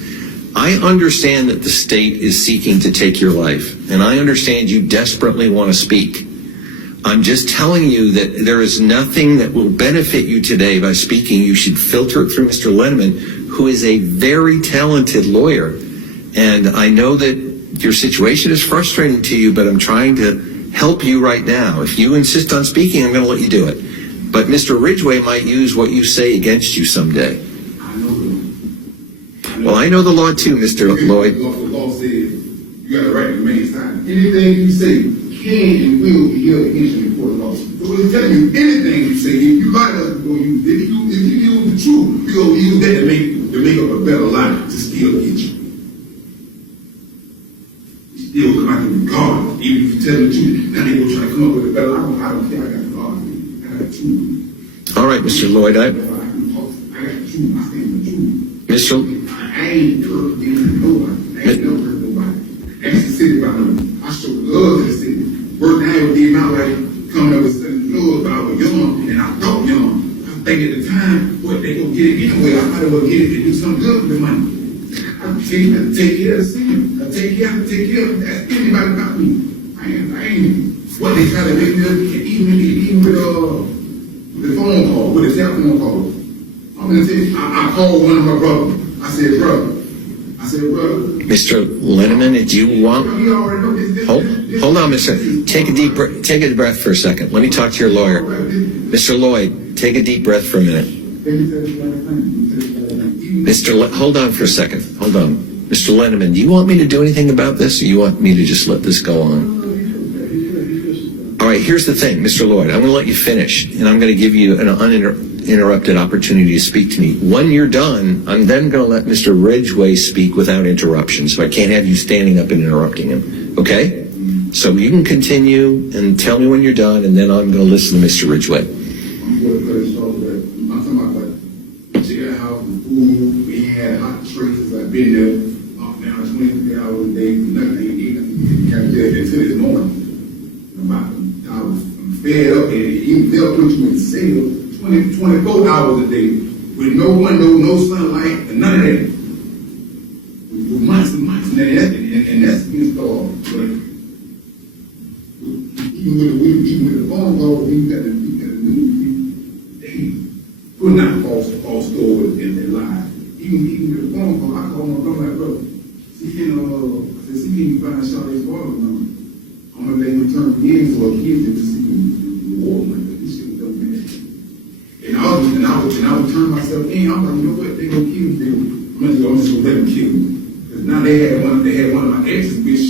I understand that the state is seeking to take your life, and I understand you desperately want to speak. I'm just telling you that there is nothing that will benefit you today by speaking. You should filter it through Mr. Letterman, who is a very talented lawyer. And I know that your situation is frustrating to you, but I'm trying to help you right now. If you insist on speaking, I'm going to let you do it. But Mr. Ridgway might use what you say against you someday. Well, I know the law too, Mr. Lloyd. The law says you got the right to remain silent. Anything you say can and will be held against you before the law. So it's telling you, anything you say, if you lie to us, we're going to use it. If you use the truth, we're going to use that to make up a better lie to still get you. Still come God, even if you tell the truth. Now they gonna try to come up with it, but I don't care. I got God. I got the truth. All right, Mr. Lloyd, I got the truth. I stand for the truth. Mr. I ain't hurt nobody. I ain't never hurt nobody. That's the city about me. I show love to the city. Work down with the amount like coming up with selling love, but I was young and I thought young. I think at the time, what they gonna get it anyway. I might as well get it and do something good with the money. I take care of the city. I take care of that's anybody about me. I ain't what they try to make me even with the phone call, with the telephone call. I'm gonna tell you, I called one of my brothers. I said, brother. Mr. Linneman, do you want? You already know this. Hold on, Mr. Take a breath for a second. Let me talk to your lawyer. Mr. Lloyd, take a deep breath for a minute. Hold on for a second. Hold on. Mr. Linneman, do you want me to do anything about this, or you want me to just let this go on? All right, here's the thing, Mr. Lloyd. I'm going to let you finish, and I'm going to give you an uninterrupted opportunity to speak to me. When you're done, I'm then going to let Mr. Ridgway speak without interruption, so I can't have you standing up and interrupting him. Okay? So you can continue and tell me when you're done, and then I'm going to listen to Mr. Ridgway. I'm going to cut it short, but I'm talking about like jailhouse and food. We had hot traces. I've been there off down 23 hours a day, nothing eating. Got there until this morning. I'm fed up, and even they'll put you in cell 24 hours a day with no window, no sunlight, and none of that. For months and months, and that's been starved. Even with the phone call, we got to news. They put not false stories in their lives. Even with the phone call, I call my brother, I said, see, can you find Charlotte's father number? I'm gonna let him turn me in so a kid to see the war money. This shit don't mean that. And I would turn myself in. I'm like, you know what? They gonna kill me. I'm just gonna let them kill me. Because now they had one of my exes, which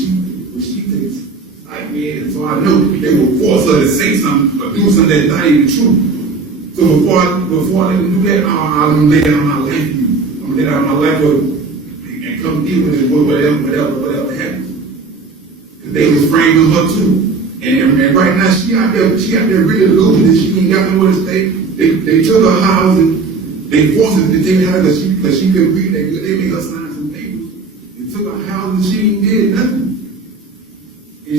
she takes. Like, man, so I know they will force her to say something or do something that's not even true. So before I let them do that, I'm gonna lay down my life. I'm gonna lay down my life and come deal with it, whatever happens. They was framing her too, and right now she out there really losing it. She ain't got nowhere to stay. They took her house and they forced her to take her house because she couldn't read. They made her sign some papers. They took her house and she ain't did nothing. And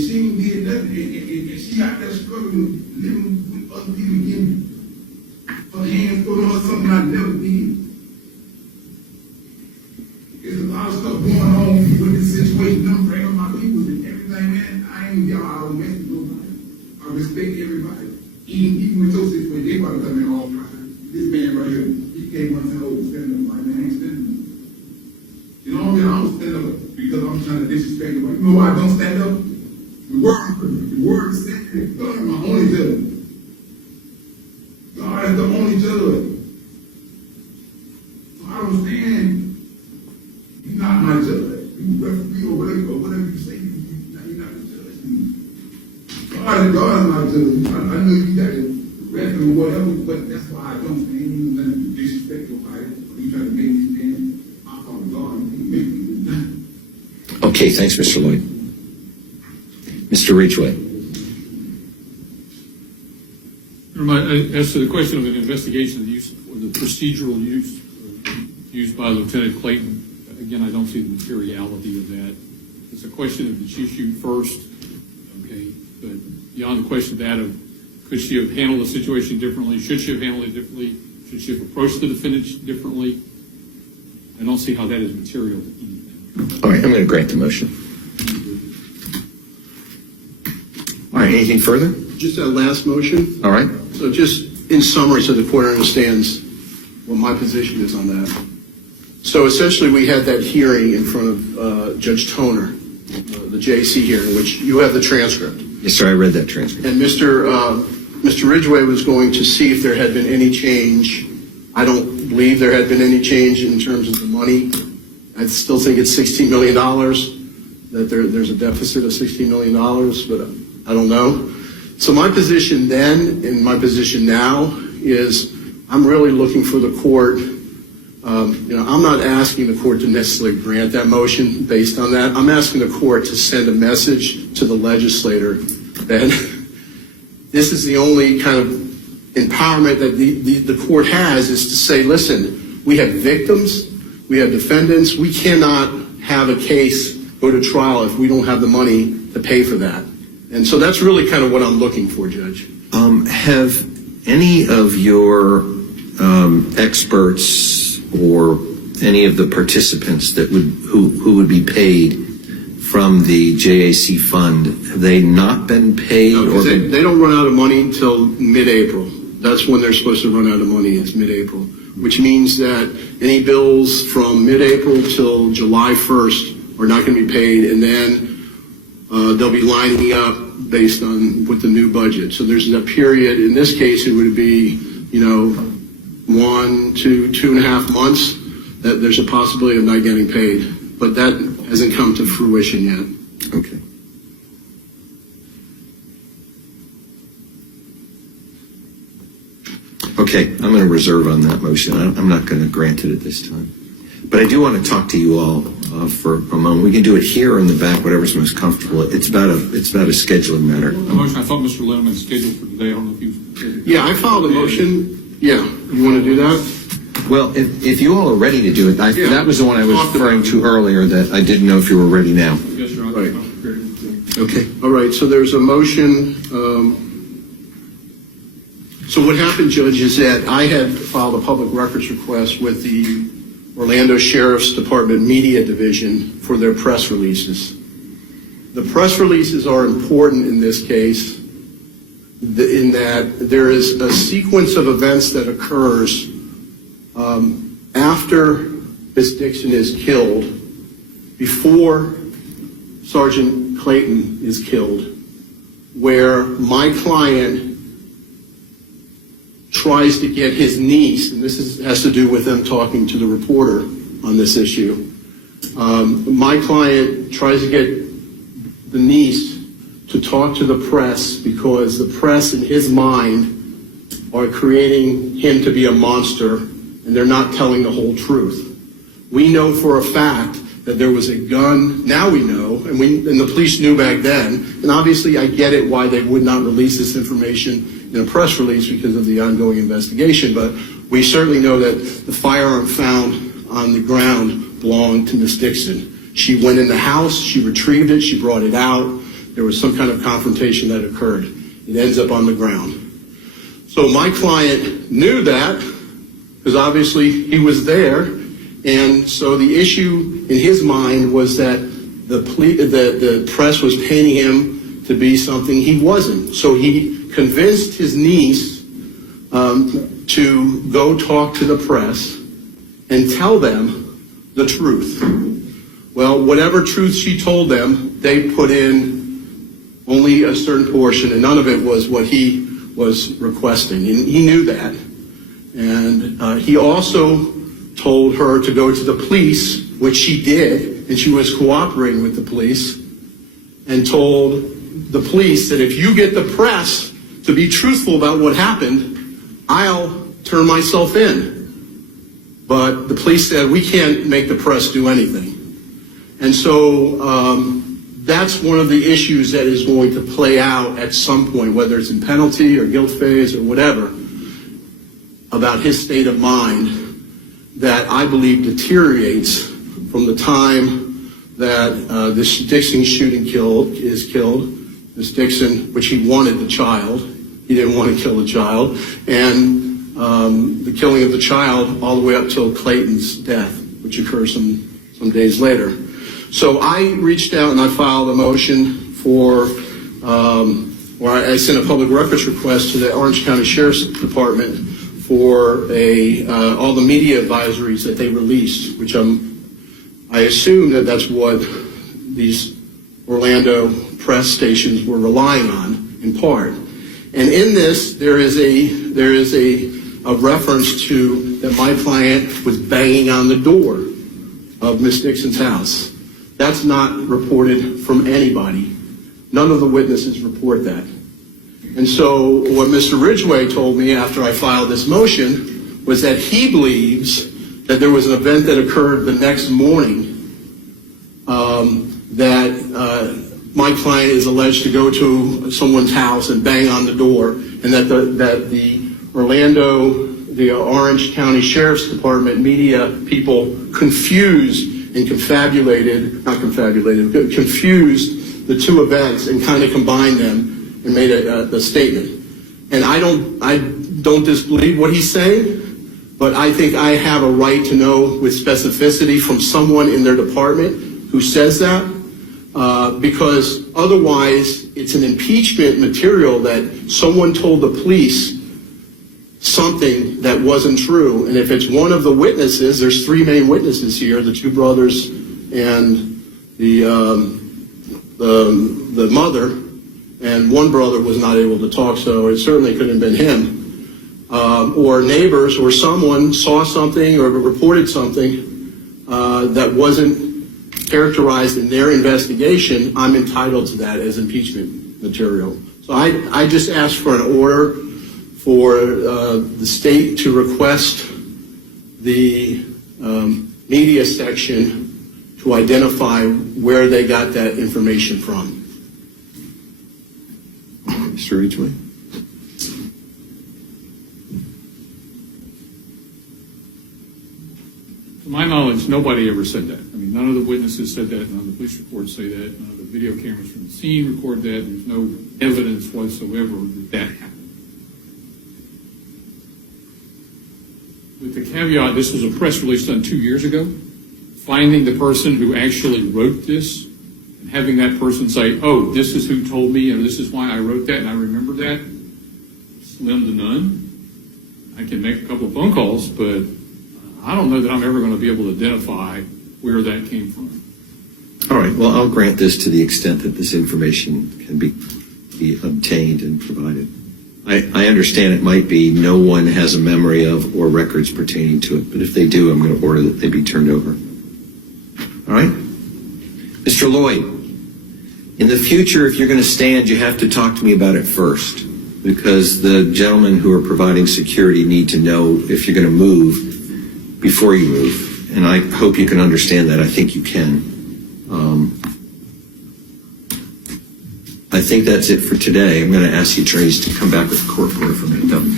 she out there struggling, living with other people again. Her hands put on something I never did. There's a lot of stuff going on with this situation. I'm bringing my people and everything, man. I don't mess with nobody. I respect everybody. Even with those situations, they want to come in all the time. This man right here, he came once and over standing up like, man, I ain't standing up. You know what I mean? I don't stand up because I'm trying to disrespect nobody. You know why I don't stand up? The word said that God is my only judge. God is the only judge. So I don't stand. You're not my judge. You referee or whatever you say, you're not the judge. God is my judge. I know you got to rest or whatever, but that's why I don't stand. You nothing to disrespect nobody. You try to make me stand. I follow God and you make me do nothing. Okay, thanks, Mr. Lloyd. Mr. Ridgway. As to the question of an investigation of the use or the procedural use used by Lieutenant Clayton, again, I don't see the materiality of that. It's a question of did she shoot first, okay? But beyond the question of that of could she have handled the situation differently? Should she have handled it differently? Should she have approached the defendant differently? I don't see how that is material to anything. All right, I'm going to grant the motion. All right, anything further? Just that last motion. All right. So just in summary, so the court understands what my position is on that. So essentially, we had that hearing in front of Judge Toner, the JC hearing, which you have the transcript. Yes, sir, I read that transcript. And Mr. Ridgway was going to see if there had been any change. I don't believe there had been any change in terms of the money. I still think it's $16 million, that there's a deficit of $16 million, but I don't know. So my position then and my position now is I'm really looking for the court I'm not asking the court to necessarily grant that motion based on that. I'm asking the court to send a message to the legislator that this is the only kind of empowerment that the court has, is to say, listen, we have victims, we have defendants, we cannot have a case go to trial if we don't have the money to pay for that. And so that's really kind of what I'm looking for, Judge. Have any of your experts or any of the participants that who would be paid from the JAC fund, have they not been paid? No, or they don't run out of money until mid-April. That's when they're supposed to run out of money, is mid-April, which means that any bills from mid-April till July 1st are not going to be paid, and then they'll be lining up based on with the new budget. So there's a period, in this case it would be, 1 to 2.5 months that there's a possibility of not getting paid, but that hasn't come to fruition yet. Okay. Okay, I'm going to reserve on that motion. I'm not going to grant it at this time. But I do want to talk to you all for a moment. We can do it here or in the back, whatever's most comfortable. It's about a scheduling matter. The motion, I thought Mr. Linneman's scheduled for today. I don't know if you. Yeah, I filed a motion. Yeah, you want to do that? Well, if you all are ready to do it, Yeah. that was the one I was referring to earlier, that I didn't know if you were ready now. Yes, Your Honor. Right. Okay. All right, so there's a motion. So what happened, Judge, is that I had filed a public records request with the Orlando Sheriff's Department Media Division for their press releases. The press releases are important in this case in that there is a sequence of events that occurs after Miss Dixon is killed, before Sergeant Clayton is killed, where my client tries to get his niece, and this has to do with them talking to the reporter on this issue. My client tries to get the niece to talk to the press because the press, in his mind, are creating him to be a monster, and they're not telling the whole truth. We know for a fact that there was a gun. Now we know, and the police knew back then, and obviously I get it why they would not release this information in a press release because of the ongoing investigation, but we certainly know that the firearm found on the ground belonged to Miss Dixon. She went in the house, she retrieved it, she brought it out. There was some kind of confrontation that occurred. It ends up on the ground. So my client knew that, because obviously he was there, and so the issue in his mind was that the press was painting him to be something he wasn't. So he convinced his niece to go talk to the press and tell them the truth. Well, whatever truth she told them, they put in only a certain portion, and none of it was what he was requesting, and he knew that. And he also told her to go to the police, which she did, and she was cooperating with the police, and told the police that if you get the press to be truthful about what happened, I'll turn myself in. But the police said, we can't make the press do anything. And so that's one of the issues that is going to play out at some point, whether it's in penalty or guilt phase or whatever, about his state of mind that I believe deteriorates from the time that this Dixon shooting is killed. This Dixon, which he wanted the child, he didn't want to kill the child, and the killing of the child all the way up till Clayton's death, which occurs some days later. So I reached out and I filed a motion for, or I sent a public records request to the Orange County Sheriff's Department for all the media advisories that they released, which I assume that that's what these Orlando press stations were relying on in part. And in this, there is a reference to that my client was banging on the door of Miss Dixon's house. That's not reported from anybody. None of the witnesses report that. And so what Mr. Ridgway told me after I filed this motion was that he believes that there was an event that occurred the next morning that my client is alleged to go to someone's house and bang on the door, and that the Orange County Sheriff's Department media people confused the two events and kind of combined them and made a statement. And I don't disbelieve what he's saying, but I think I have a right to know with specificity from someone in their department who says that, because otherwise it's an impeachment material that someone told the police something that wasn't true. And if it's one of the witnesses, there's three main witnesses here, the two brothers and the mother, and one brother was not able to talk, so it certainly couldn't have been him. Or neighbors or someone saw something or reported something that wasn't characterized in their investigation, I'm entitled to that as impeachment material. So I just asked for an order for the state to request the media section to identify where they got that information from. Mr. Ridgway? To my knowledge, nobody ever said that. I mean, none of the witnesses said that, none of the police reports say that, none of the video cameras from the scene record that. There's no evidence whatsoever that that happened. With the caveat, this was a press release done 2 years ago. Finding the person who actually wrote this and having that person say, oh, this is who told me and this is why I wrote that and I remember that, slim to none. I can make a couple of phone calls, but I don't know that I'm ever going to be able to identify where that came from. All right, well, I'll grant this to the extent that this information can be obtained and provided. I understand it might be no one has a memory of or records pertaining to it, but if they do, I'm going to order that they be turned over. All right? Mr. Lloyd, in the future, if you're going to stand, you have to talk to me about it first, because the gentlemen who are providing security need to know if you're going to move before you move, and I hope you can understand that. I think you can. I think that's it for today. I'm going to ask the attorneys to come back with the court order for a minute.